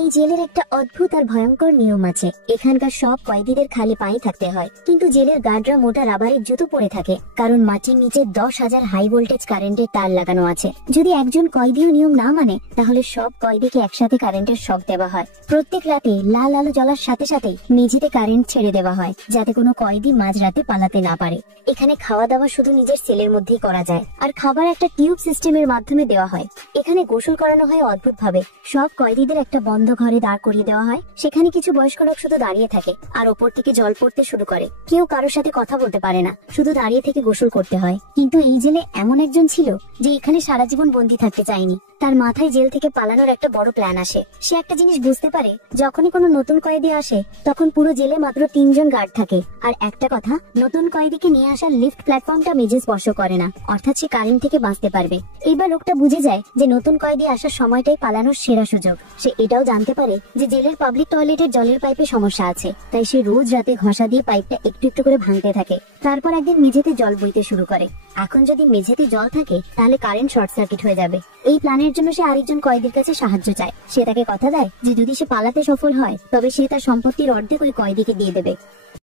এই জেলের একটা অদ্ভুত আর ভয়ঙ্কর নিয়ম আছে। এখানকার সব কয়েদিদের খালি পায়ে থাকতে হয়, কিন্তু জেলের গার্ডরা মোটা রাবারের জুতো পরে থাকে, কারণ মাটির নিচে 10,000 হাই ভোল্টেজ কারেন্টের তার লাগানো আছে। যদি একজন কয়েদিও নিয়ম না মানে, তাহলে সব কয়েদিকে একসাথে কারেন্টের শক দেওয়া হয়। প্রত্যেক রাতে লাল আলো জ্বলার সাথে সাথে মেঝেতে কারেন্ট ছেড়ে দেওয়া হয়, যাতে কোনো কয়েদি মাঝরাতে পালাতে না পারে। এখানে খাওয়া দাওয়া শুধু নিজের সেলের মধ্যেই করা যায়, আর খাবার একটা টিউব সিস্টেমের মাধ্যমে দেওয়া হয়। এখানে গোসল করানো হয় অদ্ভুত ভাবে। সব কয়েদিদের একটা বন্ধ ঘরে দাঁড় করিয়ে দেওয়া হয়, সেখানে কিছু বয়স্ক লোক শুধু দাঁড়িয়ে থাকে, আর ওপর থেকে জল পড়তে শুরু করে। কেউ কারোর সাথে কথা বলতে পারে না, শুধু দাঁড়িয়ে থেকে গোসল করতে হয়। কিন্তু এই জেলে এমন একজন ছিল যে এখানে সারা জীবন বন্দী থাকতে চায়নি। তার মাথায় জেল থেকে পালানোর একটা বড় প্ল্যান আসে। সে একটা জিনিস বুঝতে পারে, যখনই কোনো নতুন কয়েদি আসে তখন পুরো জেলে মাত্র 3 জন গার্ড থাকে। আর একটা কথা, নতুন কয়েদিকে নিয়ে আসার লিফট প্ল্যাটফর্মটা মেঝে স্পর্শ করে না, অর্থাৎ সে কারেন্ট থেকে বাঁচতে পারবে। এইবার লোকটা বুঝে যায় যে নতুন কয়েদি আসার সময়টাই পালানোর সেরা সুযোগ। সে এটাও জানতে পারে যে জেলের পাবলিক টয়লেটের জলের পাইপে সমস্যা আছে, তাই সে রোজ রাতে ঘষা দিয়ে পাইপটা একটু একটু করে ভাঙতে থাকে। তারপর একদিন মেঝেতে জল বইতে শুরু করে। এখন যদি মেঝেতে জল থাকে তাহলে কারেন্ট শর্ট সার্কিট হয়ে যাবে। এই প্ল্যানের জন্য সে আরেকজন কয়েদির কাছে সাহায্য চায়। সে তাকে কথা দেয় যে যদি সে পালাতে সফল হয় তবে সে তার সম্পত্তির অর্ধেক ওই কয়েদিকে দিয়ে দেবে।